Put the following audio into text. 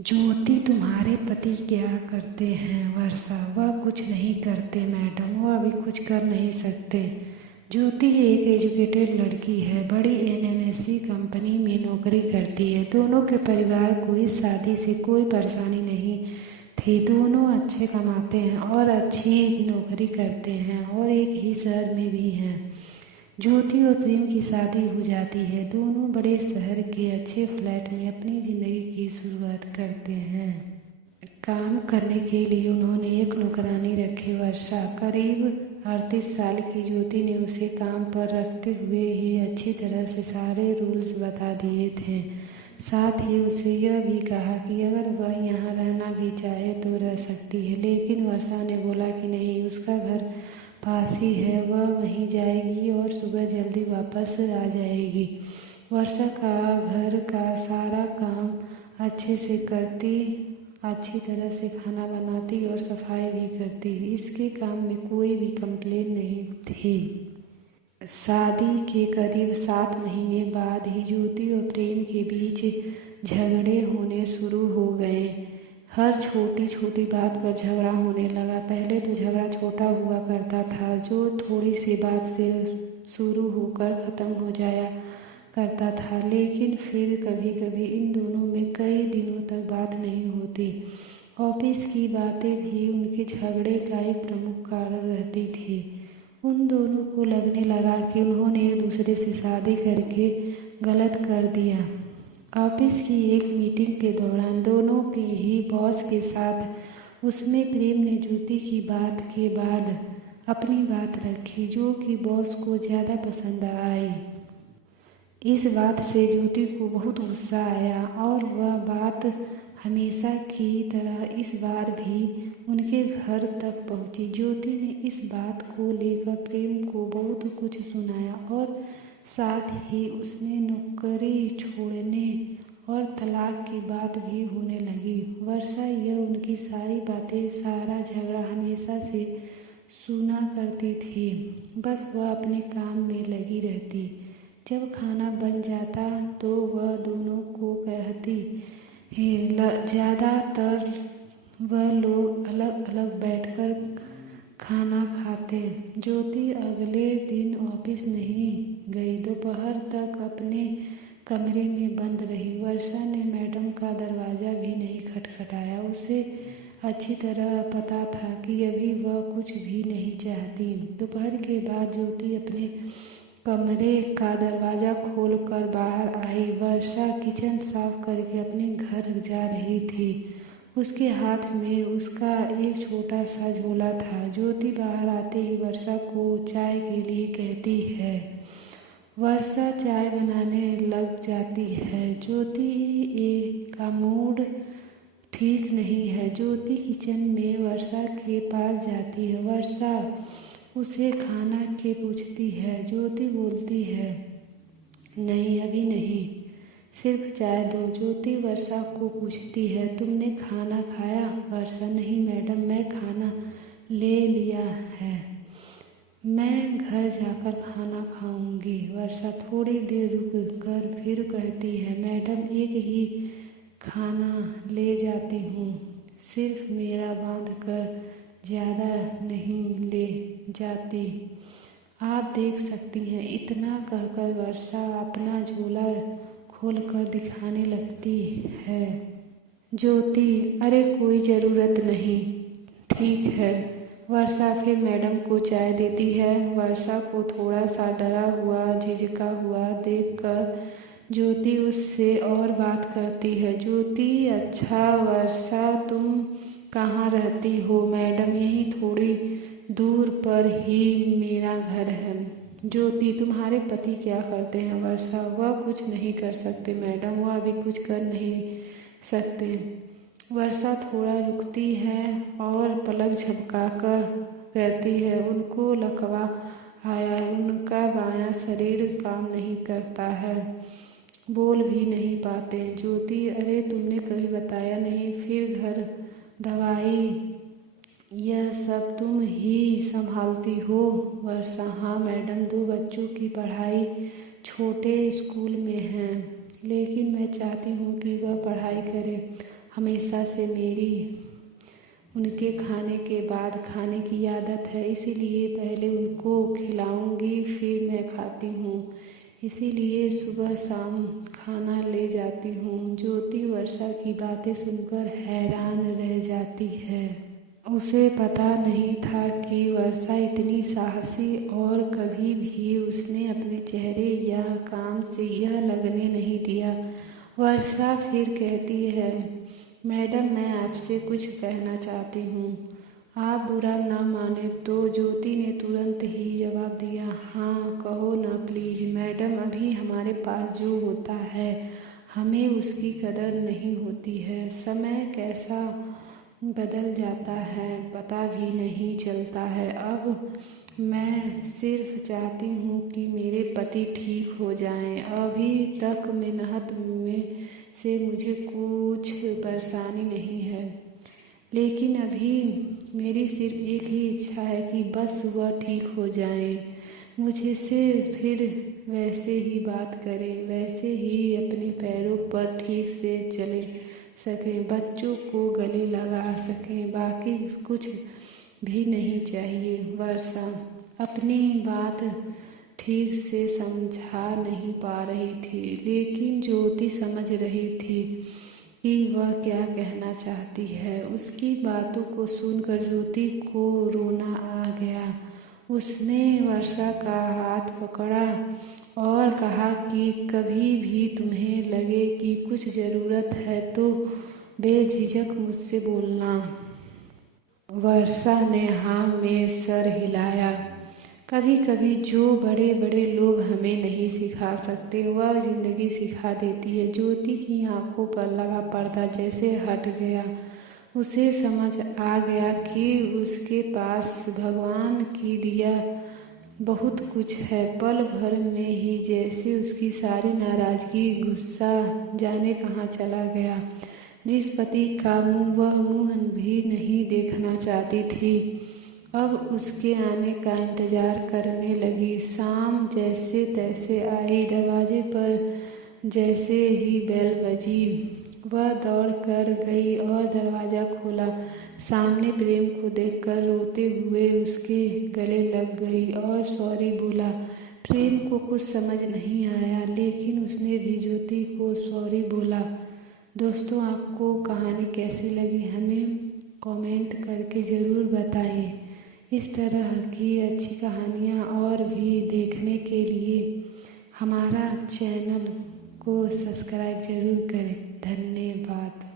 ज्योति, तुम्हारे पति क्या करते हैं? वर्षा: वह कुछ नहीं करते मैडम, वह अभी कुछ कर नहीं सकते। ज्योति एक एजुकेटेड लड़की है, बड़ी एमएनसी कंपनी में नौकरी करती है। दोनों के परिवार को इस शादी से कोई परेशानी नहीं थी। दोनों अच्छे कमाते हैं और अच्छी नौकरी करते हैं और एक ही शहर में भी हैं। ज्योति और प्रेम की शादी हो जाती है। दोनों बड़े शहर के अच्छे फ्लैट में अपनी ज़िंदगी की शुरुआत करते हैं। काम करने के लिए उन्होंने एक नौकरानी रखी, वर्षा। करीब 38 साल की ज्योति ने उसे काम पर रखते हुए ही अच्छी तरह से सारे रूल्स बता दिए थे। साथ ही उसे यह भी कहा कि अगर वह यहाँ रहना भी चाहे तो रह सकती है। लेकिन वर्षा ने बोला कि नहीं, उसका घर पास ही है, वह वहीं जाएगी और सुबह जल्दी वापस आ जाएगी। वर्षा का घर का सारा काम अच्छे से करती, अच्छी तरह से खाना बनाती और सफाई भी करती। इसके काम में कोई भी कंप्लेन नहीं थी। शादी के करीब 7 महीने बाद ही ज्योति और प्रेम के बीच झगड़े होने शुरू हो गए। हर छोटी छोटी बात पर झगड़ा होने लगा। पहले तो झगड़ा छोटा हुआ करता था, जो थोड़ी सी बात से शुरू होकर ख़त्म हो जाया करता था, लेकिन फिर कभी कभी इन दोनों में कई दिनों तक बात नहीं होती। ऑफिस की बातें भी उनके झगड़े का एक प्रमुख कारण रहती थी। उन दोनों को लगने लगा कि उन्होंने एक दूसरे से शादी करके गलत कर दिया। ऑफिस की एक मीटिंग के दौरान दोनों की ही बॉस के साथ उसमें प्रेम ने ज्योति की बात के बाद अपनी बात रखी, जो कि बॉस को ज़्यादा पसंद आई। इस बात से ज्योति को बहुत गुस्सा आया और वह बात हमेशा की तरह इस बार भी उनके घर तक पहुंची। ज्योति ने इस बात को लेकर प्रेम को बहुत कुछ सुनाया और साथ ही उसने नौकरी छोड़ने और तलाक की बात भी होने लगी। वर्षा यह उनकी सारी बातें, सारा झगड़ा हमेशा से सुना करती थी। बस वह अपने काम में लगी रहती। जब खाना बन जाता तो वह दोनों को कहती है, ज़्यादातर वह लोग अलग अलग बैठकर खाना खाते। ज्योति अगले दिन ऑफिस नहीं गई, दोपहर तक अपने कमरे में बंद रही। वर्षा ने मैडम का दरवाज़ा भी नहीं खटखटाया। उसे अच्छी तरह पता था कि अभी वह कुछ भी नहीं चाहती। दोपहर के बाद ज्योति अपने कमरे का दरवाज़ा खोलकर बाहर आई। वर्षा किचन साफ करके अपने घर जा रही थी। उसके हाथ में उसका एक छोटा सा झोला था। ज्योति बाहर आते ही वर्षा को चाय के लिए कहती है। वर्षा चाय बनाने लग जाती है। ज्योति का मूड ठीक नहीं है। ज्योति किचन में वर्षा के पास जाती है। वर्षा उसे खाना के पूछती है। ज्योति बोलती है, नहीं अभी नहीं, सिर्फ चाय दो। ज्योति वर्षा को पूछती है, तुमने खाना खाया? वर्षा, नहीं मैडम, मैं खाना ले लिया है, मैं घर जाकर खाना खाऊंगी। वर्षा थोड़ी देर रुक कर फिर कहती है, मैडम एक ही खाना ले जाती हूँ, सिर्फ मेरा बांध कर, ज़्यादा नहीं ले जाती, आप देख सकती हैं। इतना कहकर वर्षा अपना झोला खोलकर दिखाने लगती है। ज्योति, अरे कोई ज़रूरत नहीं, ठीक है। वर्षा फिर मैडम को चाय देती है। वर्षा को थोड़ा सा डरा हुआ, झिझका हुआ देखकर ज्योति उससे और बात करती है। ज्योति, अच्छा वर्षा, तुम कहाँ रहती हो? मैडम, यहीं थोड़ी दूर पर ही मेरा घर है। ज्योति, तुम्हारे पति क्या करते हैं? वर्षा, वह कुछ नहीं कर सकते मैडम, वह अभी कुछ कर नहीं सकते। वर्षा थोड़ा रुकती है और पलक झपकाकर कहती है, उनको लकवा आया है, उनका बायां शरीर काम नहीं करता है, बोल भी नहीं पाते। ज्योति, अरे तुमने कभी बताया नहीं, फिर घर, दवाई, यह सब तुम ही संभालती हो? वर्षा, हाँ मैडम, 2 बच्चों की पढ़ाई छोटे स्कूल में है, लेकिन मैं चाहती हूँ कि वह पढ़ाई करे। हमेशा से मेरी उनके खाने के बाद खाने की आदत है, इसीलिए पहले उनको खिलाऊंगी फिर मैं खाती हूँ। इसीलिए सुबह शाम खाना ले जाती हूँ। ज्योति वर्षा की बातें सुनकर हैरान रह जाती है। उसे पता नहीं था कि वर्षा इतनी साहसी और कभी भी उसने अपने चेहरे या काम से यह लगने नहीं दिया। वर्षा फिर कहती है, मैडम मैं आपसे कुछ कहना चाहती हूँ, आप बुरा ना माने तो। ज्योति ने तुरंत ही जवाब दिया, हाँ कहो ना प्लीज़ मैडम। अभी हमारे पास जो होता है हमें उसकी कदर नहीं होती है। समय कैसा बदल जाता है पता भी नहीं चलता है। अब मैं सिर्फ चाहती हूँ कि मेरे पति ठीक हो जाएं। अभी तक मेहनत में से मुझे कुछ परेशानी नहीं है, लेकिन अभी मेरी सिर्फ एक ही इच्छा है कि बस वह ठीक हो जाएं। मुझे से फिर वैसे ही बात करें, वैसे ही अपने पैरों पर ठीक से चले सकें, बच्चों को गले लगा सकें, बाकी कुछ भी नहीं चाहिए। वर्षा अपनी बात ठीक से समझा नहीं पा रही थी, लेकिन ज्योति समझ रही थी कि वह क्या कहना चाहती है। उसकी बातों को सुनकर ज्योति को रोना आ गया। उसने वर्षा का हाथ पकड़ा और कहा कि कभी भी तुम्हें लगे कि कुछ ज़रूरत है तो बेझिझक मुझसे बोलना। वर्षा ने हाँ में सर हिलाया। कभी कभी जो बड़े बड़े लोग हमें नहीं सिखा सकते वह ज़िंदगी सिखा देती है। ज्योति की आंखों पर लगा पर्दा जैसे हट गया। उसे समझ आ गया कि उसके पास भगवान की दिया बहुत कुछ है। पल भर में ही जैसे उसकी सारी नाराज़गी गुस्सा जाने कहाँ चला गया। जिस पति का मुँह वह मुँह भी नहीं देखना चाहती थी, अब उसके आने का इंतज़ार करने लगी। शाम जैसे तैसे आई। दरवाजे पर जैसे ही बेल बजी वह दौड़ कर गई और दरवाज़ा खोला। सामने प्रेम को देखकर रोते हुए उसके गले लग गई और सॉरी बोला। प्रेम को कुछ समझ नहीं आया, लेकिन उसने भी ज्योति को सॉरी बोला। दोस्तों आपको कहानी कैसी लगी हमें कमेंट करके ज़रूर बताएं। इस तरह की अच्छी कहानियाँ और भी देखने के लिए हमारा चैनल को सब्सक्राइब ज़रूर करें। धन्यवाद।